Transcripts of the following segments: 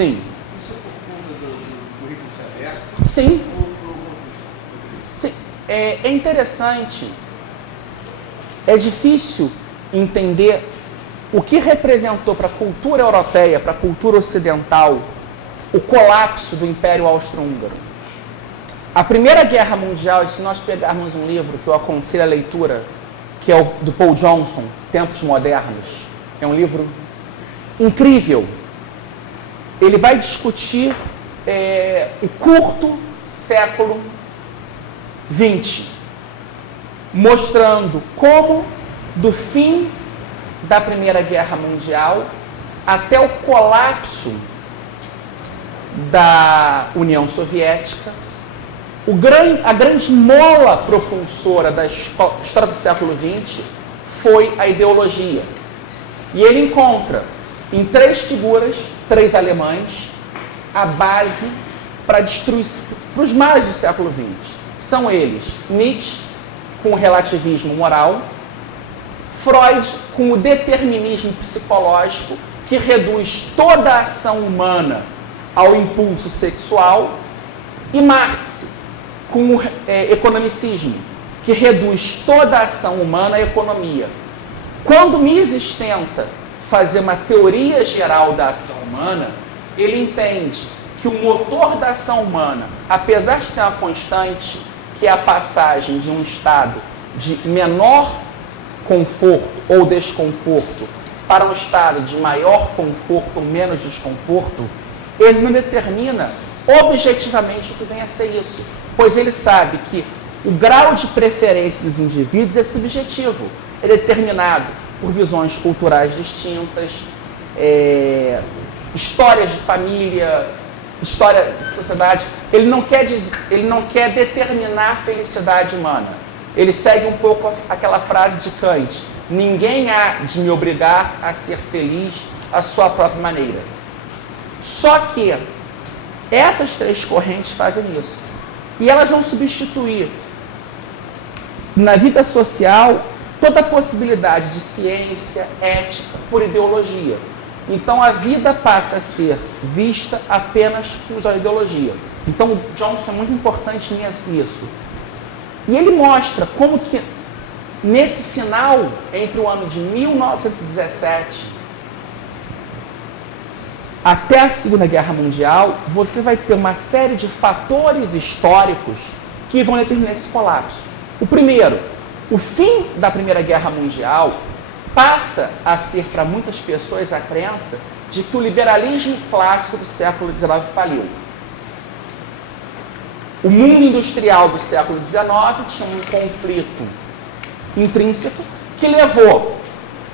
Sim. Isso é por conta do currículo ser aberto? Sim. Ou Sim. É interessante, é difícil entender o que representou para a cultura europeia, para a cultura ocidental, o colapso do Império Austro-Húngaro. A Primeira Guerra Mundial, se nós pegarmos um livro que eu aconselho a leitura, que é o do Paul Johnson, Tempos Modernos, é um livro incrível. Ele vai discutir o curto século XX, mostrando como, do fim da Primeira Guerra Mundial até o colapso da União Soviética, a grande mola propulsora da história do século XX foi a ideologia. E ele encontra em 3 figuras, 3 alemães, a base para destruir os males do século XX. São eles Nietzsche, com o relativismo moral, Freud, com o determinismo psicológico, que reduz toda a ação humana ao impulso sexual, e Marx, com o economicismo, que reduz toda a ação humana à economia. Quando Mises tenta fazer uma teoria geral da ação humana, ele entende que o motor da ação humana, apesar de ter uma constante, que é a passagem de um estado de menor conforto ou desconforto para um estado de maior conforto ou menos desconforto, ele não determina objetivamente o que vem a ser isso, pois ele sabe que o grau de preferência dos indivíduos é subjetivo, é determinado por visões culturais distintas, histórias de família, história de sociedade. Ele não quer determinar a felicidade humana. Ele segue um pouco aquela frase de Kant: ninguém há de me obrigar a ser feliz à sua própria maneira. Só que essas 3 correntes fazem isso. E elas vão substituir na vida social toda a possibilidade de ciência, ética, por ideologia. Então a vida passa a ser vista apenas com a ideologia. Então o Johnson é muito importante nisso. E ele mostra como que nesse final, entre o ano de 1917 até a Segunda Guerra Mundial, você vai ter uma série de fatores históricos que vão determinar esse colapso. O primeiro, o fim da Primeira Guerra Mundial passa a ser para muitas pessoas a crença de que o liberalismo clássico do século XIX faliu. O mundo industrial do século XIX tinha um conflito intrínseco que levou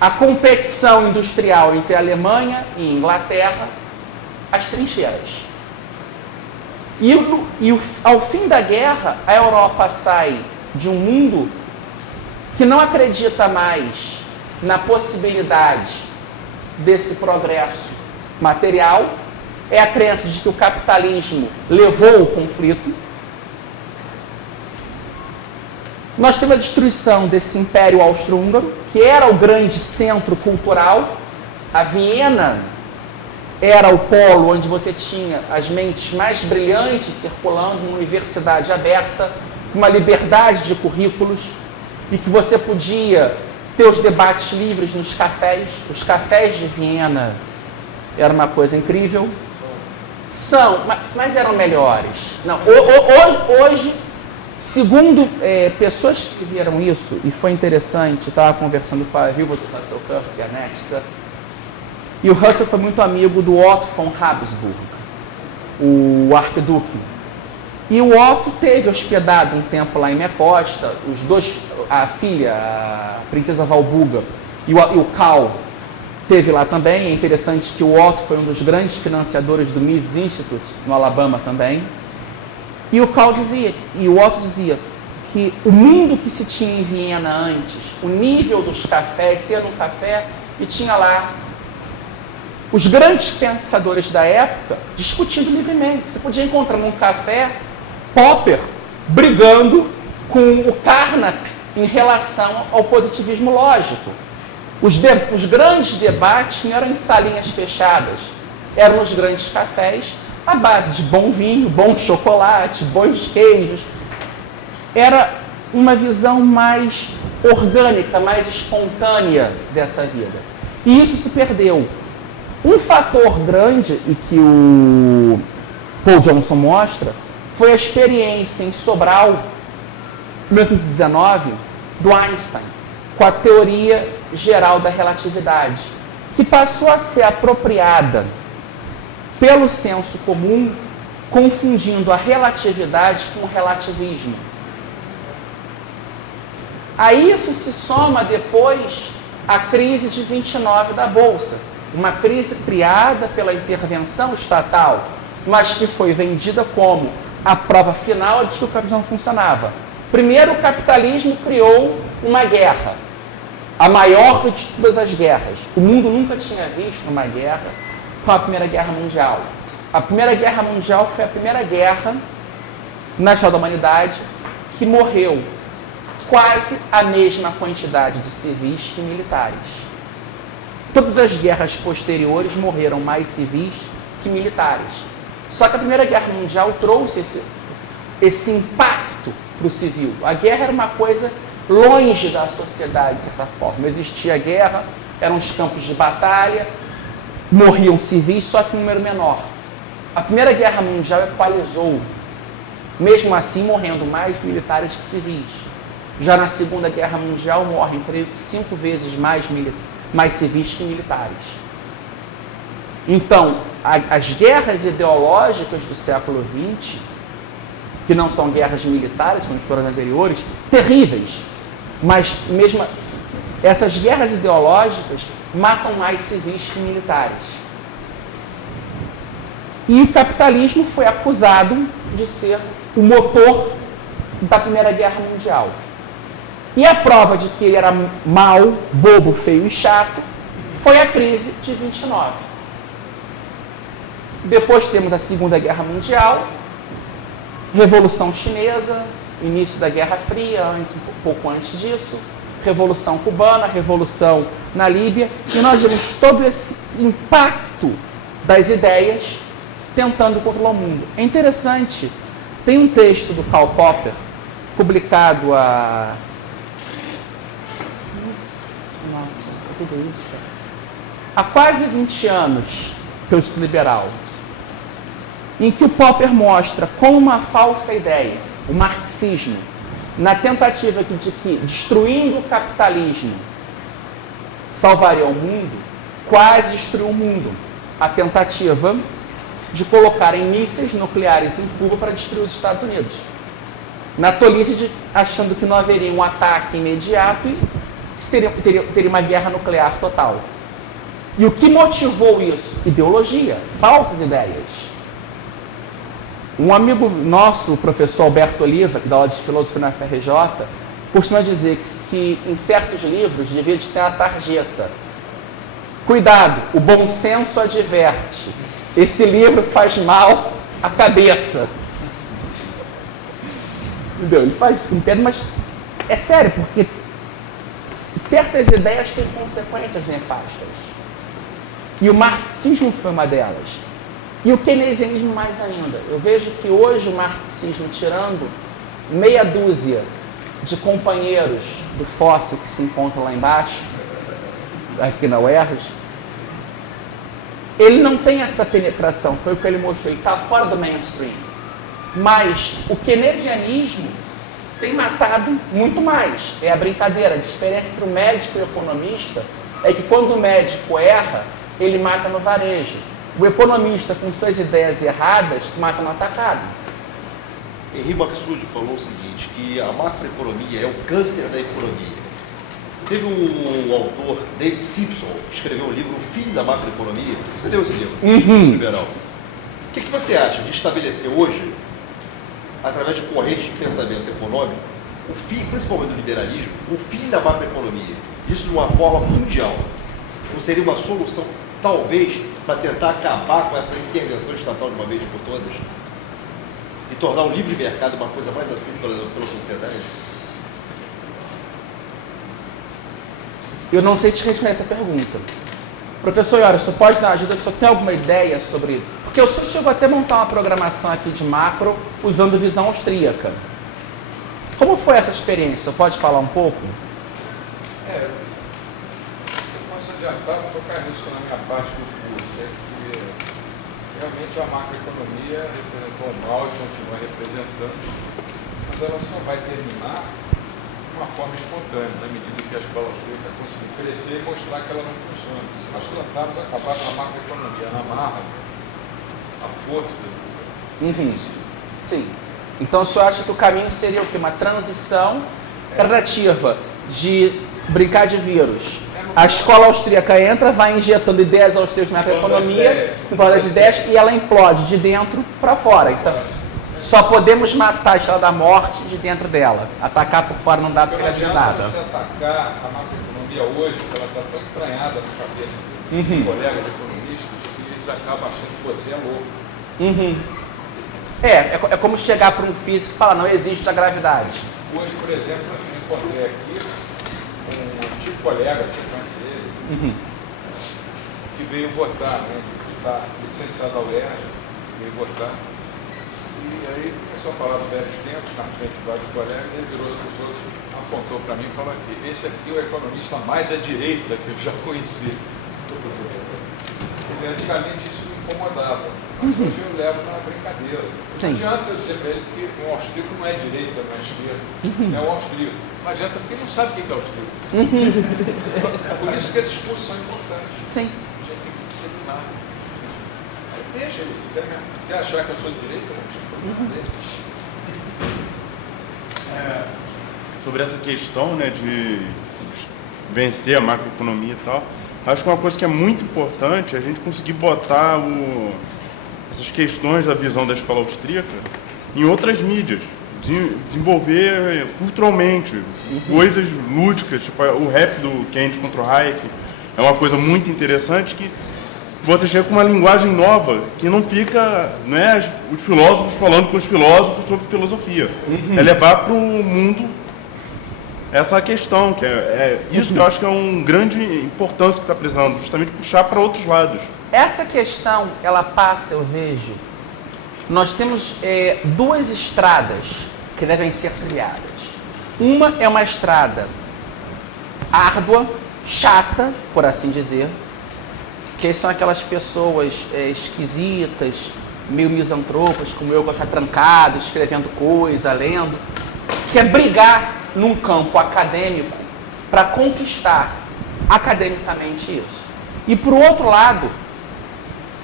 a competição industrial entre a Alemanha e a Inglaterra às trincheiras. Ao fim da guerra, a Europa sai de um mundo que não acredita mais na possibilidade desse progresso material, é a crença de que o capitalismo levou o conflito. Nós temos a destruição desse Império Austro-Húngaro, que era o grande centro cultural. A Viena era o polo onde você tinha as mentes mais brilhantes circulando, uma universidade aberta, uma liberdade de currículos, e que você podia ter os debates livres nos cafés. Os cafés de Viena era uma coisa incrível. Mas eram melhores. Não, hoje, segundo pessoas que viram isso, e foi interessante, estava conversando com a Hilbert Russell Kirk, a médica, e o Russell foi muito amigo do Otto von Habsburg, o arquiduque. E o Otto teve hospedado um tempo lá em Mecosta, a filha, a princesa Walburga, e o Karl teve lá também. É interessante que o Otto foi um dos grandes financiadores do Mises Institute, no Alabama também. E o Otto dizia que o mundo que se tinha em Viena antes, o nível dos cafés, você ia num café e tinha lá os grandes pensadores da época discutindo livremente. Você podia encontrar num café Popper brigando com o Carnap em relação ao positivismo lógico. Os grandes debates não eram em salinhas fechadas, eram os grandes cafés, à base de bom vinho, bom chocolate, bons queijos. Era uma visão mais orgânica, mais espontânea dessa vida. E isso se perdeu. Um fator grande, e que o Paul Johnson mostra, foi a experiência em Sobral, 1919, do Einstein, com a teoria geral da relatividade, que passou a ser apropriada pelo senso comum, confundindo a relatividade com o relativismo. A isso se soma depois a crise de 29 da Bolsa, uma crise criada pela intervenção estatal, mas que foi vendida como a prova final de que o capitalismo funcionava. Primeiro, o capitalismo criou uma guerra, a maior de todas as guerras. O mundo nunca tinha visto uma guerra com a Primeira Guerra Mundial. A Primeira Guerra Mundial foi a primeira guerra na história da humanidade que morreu quase a mesma quantidade de civis que militares. Todas as guerras posteriores morreram mais civis que militares. Só que a Primeira Guerra Mundial trouxe esse impacto para o civil. A guerra era uma coisa longe da sociedade, de certa forma. Existia guerra, eram os campos de batalha, morriam civis, só que em número menor. A Primeira Guerra Mundial equalizou, mesmo assim morrendo mais militares que civis. Já na Segunda Guerra Mundial morrem, creio que 5 vezes mais civis que militares. Então, as guerras ideológicas do século XX, que não são guerras militares, como foram as anteriores, terríveis, mas mesmo assim, essas guerras ideológicas matam mais civis que militares. E o capitalismo foi acusado de ser o motor da Primeira Guerra Mundial. E a prova de que ele era mau, bobo, feio e chato foi a crise de 29. Depois temos a Segunda Guerra Mundial, Revolução Chinesa, início da Guerra Fria, um pouco antes disso, Revolução Cubana, Revolução na Líbia, e nós vemos todo esse impacto das ideias tentando controlar o mundo. É interessante, tem um texto do Karl Popper, publicado há quase 20 anos pelo Instituto Liberal, em que o Popper mostra como uma falsa ideia, o marxismo, na tentativa de que, destruindo o capitalismo, salvaria o mundo, quase destruiu o mundo. A tentativa de colocarem mísseis nucleares em Cuba para destruir os Estados Unidos. Na tolice achando que não haveria um ataque imediato e teria uma guerra nuclear total. E o que motivou isso? Ideologia, falsas ideias. Um amigo nosso, o professor Alberto Oliva, que dá aula de filosofia na FRJ, costuma dizer que em certos livros devia de ter a tarjeta. Cuidado, o bom senso adverte. Esse livro faz mal à cabeça. Entendeu? Ele faz isso com pedra, mas é sério, porque certas ideias têm consequências nefastas. E o marxismo foi uma delas. E o keynesianismo mais ainda. Eu vejo que hoje o marxismo, tirando meia dúzia de companheiros do Fóssil que se encontram lá embaixo, aqui na UERJ, ele não tem essa penetração, foi o que ele mostrou, ele está fora do mainstream. Mas o keynesianismo tem matado muito mais. É a brincadeira, a diferença entre o médico e o economista é que quando o médico erra, ele mata no varejo. O economista, com suas ideias erradas, mata no atacado. Henri Maxud falou o seguinte, que a macroeconomia é o câncer da economia. Teve um autor, David Simpson, que escreveu um livro, O Fim da Macroeconomia. Você deu esse livro, Liberal. O que você acha de estabelecer hoje, através de correntes de pensamento econômico, o fim, principalmente do liberalismo, o fim da macroeconomia? Isso de uma forma mundial. Não seria uma solução, talvez, para tentar acabar com essa intervenção estatal de uma vez por todas e tornar o livre mercado uma coisa mais aceita pela sociedade? Eu não sei te responder essa pergunta. Professor Iori, o senhor pode dar ajuda? O senhor tem alguma ideia sobre... Porque o senhor chegou até a montar uma programação aqui de macro usando visão austríaca. Como foi essa experiência? O senhor pode falar um pouco? Eu posso adiantar, vou tocar nisso na minha parte do curso, é que realmente a macroeconomia representou um mal e continua representando, mas ela só vai terminar de uma forma espontânea, na medida que a escola austríaca conseguir crescer e mostrar que ela não funciona. Se nós tentarmos acabar com a macroeconomia na marra, a força é impossível. Sim. Então o senhor acha que o caminho seria o quê? Uma transição gradativa de brincar de vírus. A escola austríaca entra, vai injetando ideias austríacas na macroeconomia, no plano das ideias, e ela implode de dentro para fora. Então, só podemos matar a estrada da morte de dentro dela. Atacar por fora não dá para adianta nada. você atacar a macroeconomia hoje, porque ela está tão entranhada na cabeça dos colegas economistas, que eles acabam achando que você é louco. É como chegar para um físico e falar, não existe a gravidade. Hoje, por exemplo, eu me encontrei aqui com um antigo colega, você conhece ele, que veio votar, né? Está licenciado ao UERJ, veio votar. E aí começou a falar dos velhos tempos, na frente de vários colegas, ele virou-se para os outros, apontou para mim e falou aqui, esse aqui é o economista mais à direita que eu já conheci. Antigamente isso me incomodava, mas hoje eu levo na brincadeira. Não adianta eu dizer para ele que um austríaco não é direita, não é esquerda, é um austríaco. Não adianta porque ele não sabe o que é austríaco. Por isso que esses cursos são importantes. Sim. A gente tem que disciplinar. Deixa ele, quer achar que eu sou de direita? Sobre essa questão, né, de vencer a macroeconomia e tal, acho que uma coisa que é muito importante é a gente conseguir botar essas questões da visão da escola austríaca em outras mídias, desenvolver culturalmente coisas lúdicas, tipo o rap do Keynes contra o Hayek, é uma coisa muito interessante que você chega com uma linguagem nova que não fica, não é os filósofos falando com os filósofos sobre filosofia, é levar para o mundo essa questão, que é isso que eu acho que é um grande importância que está precisando, justamente puxar para outros lados. Essa questão, ela passa, eu vejo, nós temos duas estradas que devem ser trilhadas. Uma é uma estrada árdua, chata, por assim dizer, que são aquelas pessoas esquisitas, meio misantropas, como eu, que está trancado, escrevendo coisa, lendo, que é brigar num campo acadêmico para conquistar academicamente isso. E, por outro lado,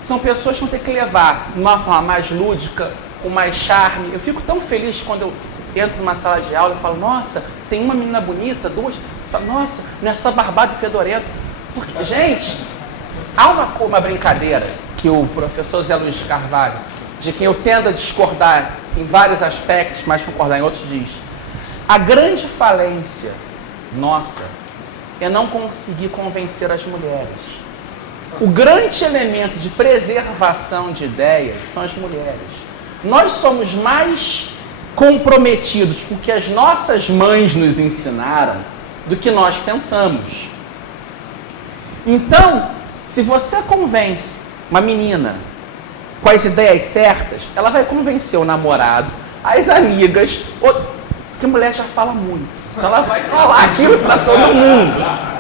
são pessoas que vão ter que levar de uma forma mais lúdica, com mais charme. Eu fico tão feliz quando eu entro numa sala de aula e falo, nossa, tem uma menina bonita, duas, eu falo, nossa, não é só barbado e fedorento. Porque, gente, há uma brincadeira que o professor Zé Luiz Carvalho, de quem eu tendo a discordar em vários aspectos, mas concordar em outros, diz: a grande falência nossa é não conseguir convencer as mulheres. O grande elemento de preservação de ideias são as mulheres. Nós somos mais comprometidos com o que as nossas mães nos ensinaram do que nós pensamos. Então, se você convence uma menina com as ideias certas, ela vai convencer o namorado, as amigas, porque a mulher já fala muito. Então ela vai falar aquilo para todo mundo.